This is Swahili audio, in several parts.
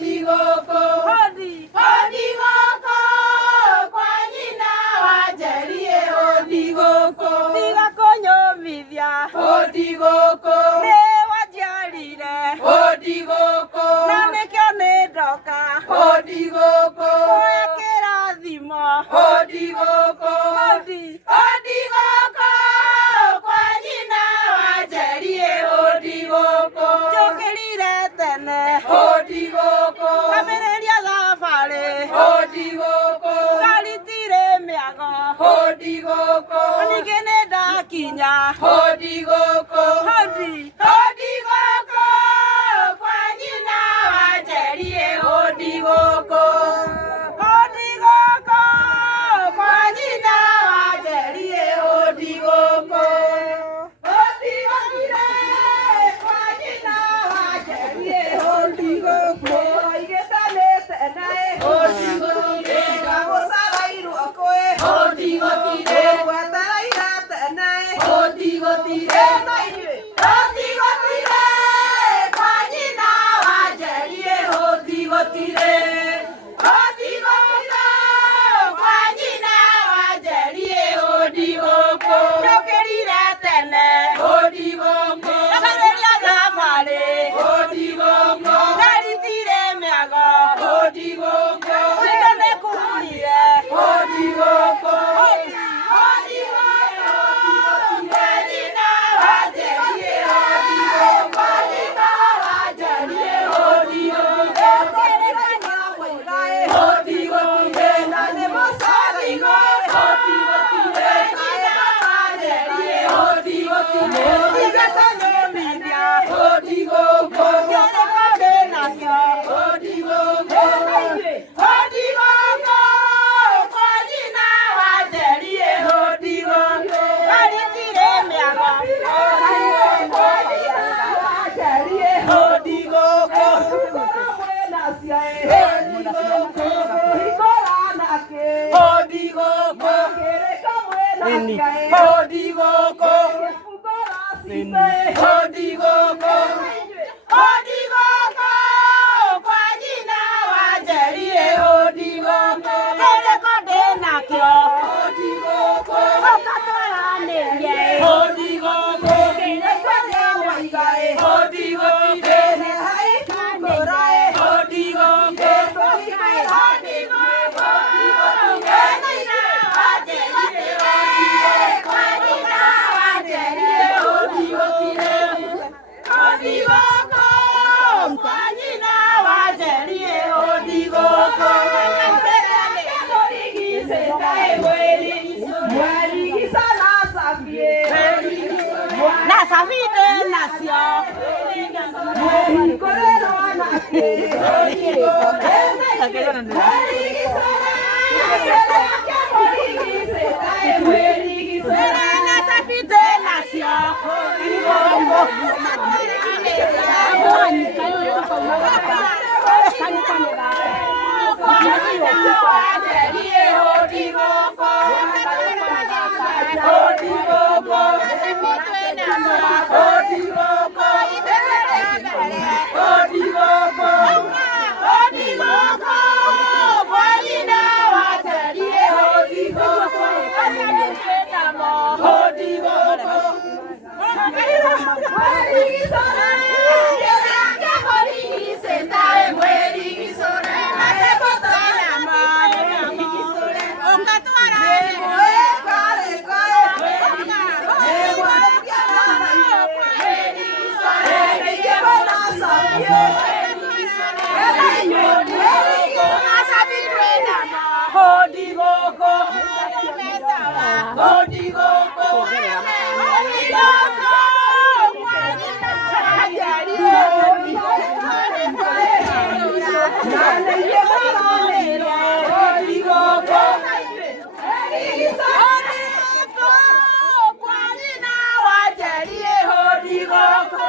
hodi goko, hodi goko, kwa nyina wajalie hodi goko, tiga kunyumithia, hodi goko, ni wajiarire, hodi goko, na nikio nindoka, hodi goko, kuoya kirathimo, hodi goko, hodi hodi goko, kwa nyina wajalie hodi goko, njukirire tene, hodi goko, kwambĩrĩria thabarĩ, hodi goko, ngaritire mĩago, hodi goko, ningĩ nĩndakinya, hodi goko, hodi hodi goko, kwa nyina wajalie hodi goko, hodi goko, kwa nyina wajalie hodi goko, hodi gokire, kwa nyina wajalie hodi goko, oigetanĩte naĩ, hodi gokire, ngagũcagairwo kwĩ, hodi gokire, ngwetereire tene, hodi gokire, hodi gokire, kwa nyina wajalie hodi gokire, hodi gokire, kwa nyina wajalie hodi goko, njũkĩrire tene, hodi goko, kwambĩrĩria thabarĩ, hodi goko, ngaritire mĩago, hodi goko, ningĩ nĩkurire, hodi goko, hodi hodi goko, kwa nyina wajalie hodi goko, nyina wajalie hodi goko, hodi gokire, na nĩmũcagairwo, hodi gokire, nyina wajalie hodi gokire, oigetanyũmithia, hodi goko, ngĩrĩko ndĩnakĩo, hodi goko, hodi goko, kwa nyina wajalie hodi goko, ngaritire mĩago, hodi goko, hodi goko, hodi goko, hodi goko, hodi goko, kwa nyina wajalie hodi goko, ngĩrĩko ndĩnakĩo, hodi goko, ũka twaranĩrie, hodi goko, hodi gokire, hodi goko, hodi goko, kwa nyina wajalie hodi goko, na sabide nacio, na sabide nacio, wajalie hodi goko, hodi goko, hodi goko, hodi goko, hodi goko, kwa nyina wajalie hodi goko, hodi goko, hodi goko, hodi goko, hodi goko, kwa nyina wajalie hodi goko, hodi goko, kwa nyina wajalie hodi goko.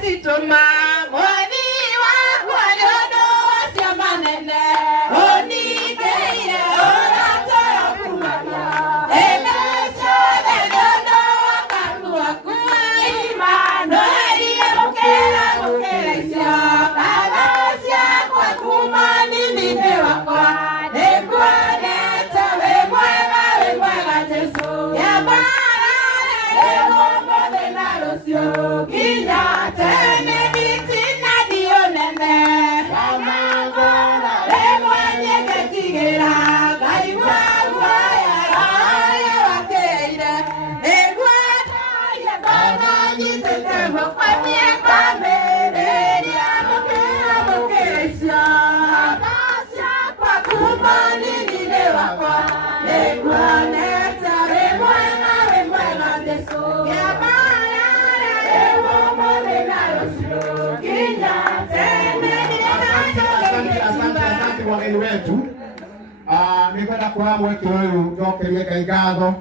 Sitoma mwani wa waliono wasia manene Oni keire orato kumanya Elesho ledono wakamu wakua imano Heri mukera isya Kalasia kwa kumani nime wakwa Nekwa neta wemwega Jesu Yabara lewo mode na rosio Kinya tene bitina dionene Kamangora lewo nyege tigera Kaiwa ya wakeire Negwa ya dana jitete mkwamie kamere Ya mokera isya Akasia kwa kumani nile wakwa Negwa neta wemwega Jesu Yabara lewo mode na rosio Kinya tene Asante wageni wetu. Nĩngwenda kũra mweke ũyũ njokerie Ngai ngatho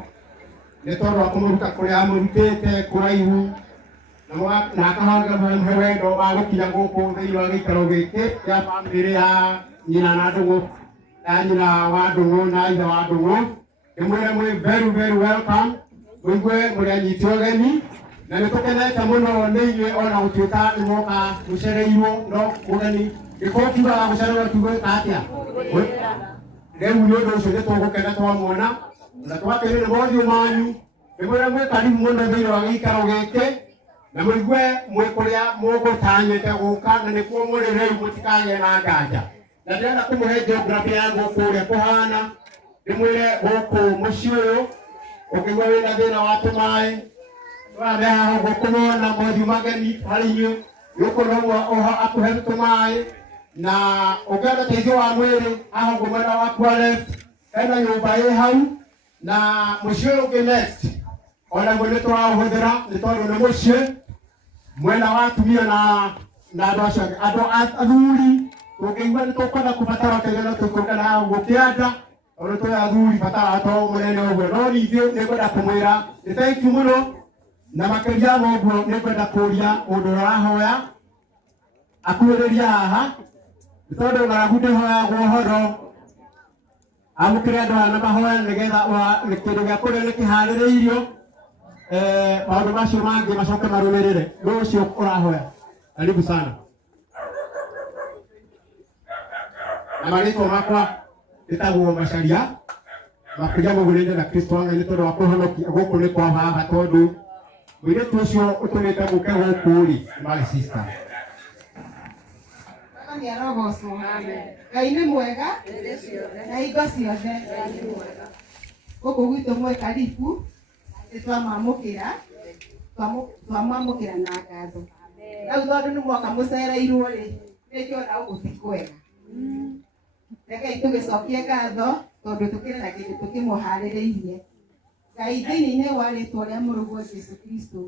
nĩ tondũ wa kũmũruta kũrĩa amũrutĩte kũraihu na akahanga wendo wa gũkinya gũkũ thĩinĩ wa gĩikaro gĩkĩ kĩa bamĩrĩ ya nyina na Ndũng'ũ ya nyina wa Ndũng'ũ na ithe wa Ndũng'ũ. Ndĩmwĩre mwĩ very welcome, mũigue mũrĩ anyiti ũgeni na nĩtũkenete mũno nĩ inyuĩ ona gũtuĩka nĩ moka mũcereirwo no ũgeni gĩkorwo kiugaga gũcererwo tugwĩka atĩa. Rĩu nĩ ũndũ ũcio nĩtũgũkena twamwona na twakenire mothiũ manyu. Ndĩmwĩre mwĩ karibu mũno thĩinĩ wa gĩikaro gĩkĩ na mũigue mwĩ kũrĩa mũgũtanyĩte gũka na nĩkuo mũrĩ rĩu mũtikagĩe na nganja. Na ndĩrenda kũmũhe geography ya gũkũ ũrĩa kũhana. Ndĩmwĩre gũkũ mũciĩ ũyũ ũkĩigua wĩna thĩna wa tũmaĩ tũrambe haha ũguo kũmona mothiũ mageni harĩ inyuĩ gũkũ noguo oho akũhe tũmaĩ na ũngĩenda ũteithio wa mwĩrĩ haha ũguo mwena waku wa left hena nyũmba ĩ hau na mũciĩ ũyũ ũngĩ next onaguo nĩtũraũhũthĩra nĩ tondũ nĩ mũciĩ mwena wa atumia na andũ acio andũ athuri tũngĩigua nĩtũkwenda kũbatara ũteithio no tũkũngana haha ũguo kĩanda ona tũrĩ athuri batara to mũnene ũguo no ningĩ nĩngwenda kũmwĩra nĩ thank you mũno na makĩria ma ũguo nĩngwenda kũria mũndũ ũrahoya akuhĩrĩria haha nĩ tondũ ng'aragu ndĩhoyagwo ũhoro amũkĩre andũ aya na mahoya nĩgetha kĩndũ gĩa kũrĩa nĩkĩharĩrĩirio maũndũ macio mangĩ macoke marũmĩrĩre. Nĩ ũcio ũrahoya, karibu sana. Na marĩtwa makwa ĩtagwo Macharia makĩria mũgũrĩire na Kristo wa Ngai nĩ tondũ wa kũhonokia gũkũ nĩ kwa baba tondũ mũirĩtu ũcio ũtũmĩte gũke gũkũ rĩ my sister. Nĩ arogocwo. Ngai nĩ mwega na hingo ciothe. Gũkũ gwitũ mwĩ karibu nĩtwamwamũkĩra na ngatho. Rĩu tondũ nĩ mwoka mũcereirwo rĩ nĩngĩona ũguo ti kwega. Rekei tũgĩcokie ngatho tondũ tũkĩrĩ na kĩndũ tũkĩmũharĩrĩirie. Ngai thĩinĩ wa rĩĩtwa rĩa mũrũguo Jesũ Kristo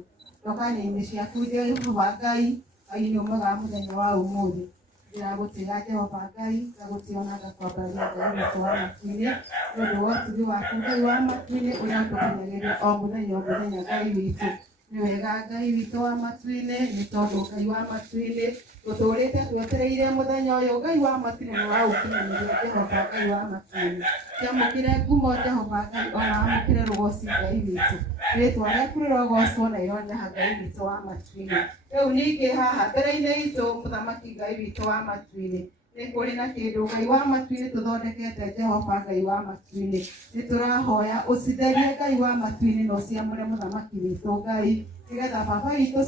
ndoka-inĩ ciaku Jehova Ngai nĩ ũmwega mũthenya wa ũmũthĩ. Ndĩragũtĩra Jehova Ngai ngagũtiona ngakwambaria Ngai witũ wa matu-inĩ nĩ ũndũ wa ũtugi waku Ngai wa matu-inĩ ũrĩa ũtũkinyagĩria o mũthenya Ngai witũ. Nĩ wega Ngai witũ wa matu-inĩ nĩ tondũ Ngai wa matu-inĩ tũtũrĩte twetereire mũthenya ũyũ Ngai wa matu-inĩ nĩ wagũkinyanĩria Jehova Ngai wa matu-inĩ. Kĩamũkĩre ngumo Jehova Ngai ona amũkĩre rũgoci Ngai witũ. Rĩĩtwa rĩaku rĩrogocwo na ironeha Ngai witũ wa matu-inĩ. Rĩu ningĩ haha mbere-inĩ itũ mũthamaki Ngai witũ wa matu-inĩ nĩ kũrĩ na kĩndũ Ngai wa matu-inĩ tũthondekete Jehova Ngai wa matu-inĩ. Nĩ tũrahoya ũcitherie Ngai wa matu-inĩ na ũciamũre mũthamaki witũ Ngai nĩgetha baba witũ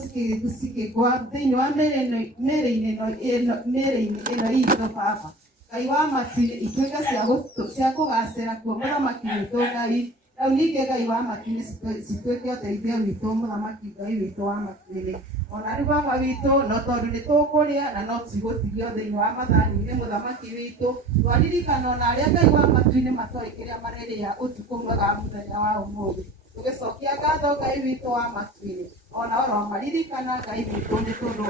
cikĩgwa thĩinĩ wa mĩrĩ-inĩ ĩno itũ baba. Ngai wa matu-inĩ ituĩke cia kũgacĩra kuo mũthamaki witũ Ngai. Rĩu ningĩ Ngai wa matu-inĩ cituĩke ũteithio witũ mũthamaki Ngai witũ wa matu-inĩ. Ona rĩu baba witũ no tondũ nĩ tũkũrĩa na no cigũtigio thĩinĩ wa mathani-inĩ mũthamaki witũ. Twaririkana ona arĩa Ngai wa matu-inĩ matoĩ kĩrĩa marĩrĩa ũtukũ mwega mũthenya wa ũmũthĩ. Tũgĩcokia ngatho Ngai witũ wa matu-inĩ ona maririkana Ngai witũ nĩ tondũ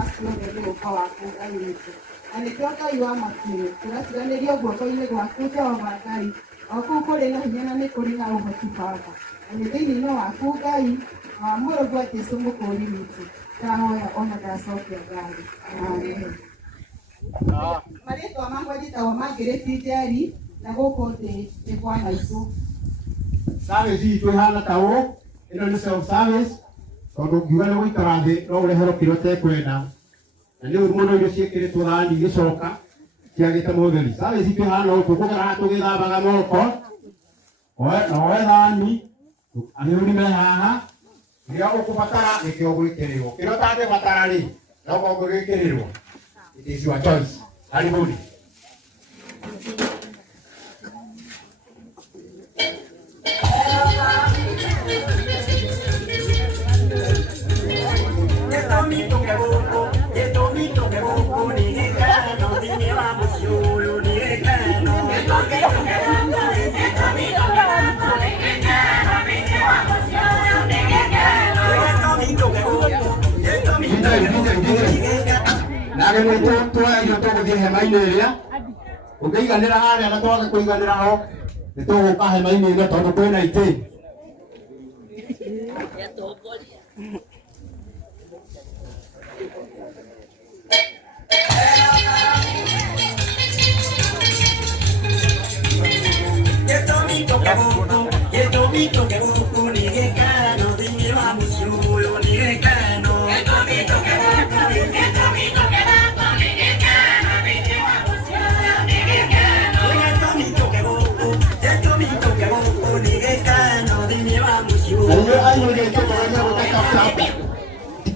acio nĩ ũka waku Ngai witũ. Na nĩkĩo Ngai wa matu-inĩ tũgatiganĩrio guoko-inĩ gwaku Jehova Ngai. O kũu kũrĩ na hinya na nĩ kũrĩ na ũhoti baba. Na nĩ thĩinĩ waku Ngai Mũrũgũ Jesũ mũkũri witũ ndahoya ona ndacokia ngatho. Amen. Marĩtwa makwa njĩtagwo Margaret Njeri na gũkũ nĩ kwa maitũ. Service itũ ĩhana ta ũũ, ĩno nĩ self service, tondũ ngiuga nĩ gũikara thĩ no ũreherwo kĩrĩa ũtekwenda. Na nĩ ũru mũno irio ciĩkĩrĩtwo thani igĩcoka ciagĩte mũtheri. Service itũ ĩhana ũũ, tũkũgeraga tũgĩthambaga moko, na woe thani ahĩũri me haha, kĩrĩa ũkũbatara nĩkĩo gwĩkĩrĩrwo. Kĩrĩa ũtangĩbatara rĩ, no kongo gĩkĩrĩrwo. It is your choice. Karibuni. Nage nĩ tuoya irio tũgũthiĩ hema-inĩ ĩrĩa ũngĩiganĩra harĩa na twage kũiganĩra ho nĩ tũgũka hema-inĩ ĩrĩa tondũ kwĩna itĩ.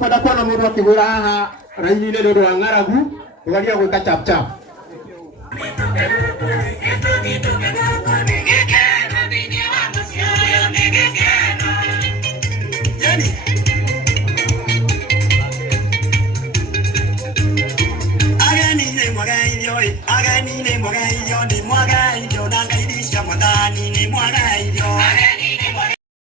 Pada kuona mũndũ akĩgwĩra haha raini-inĩ nĩ ũndũ wa ng'aragu, tũgeria gwĩka chap chap. Agani ne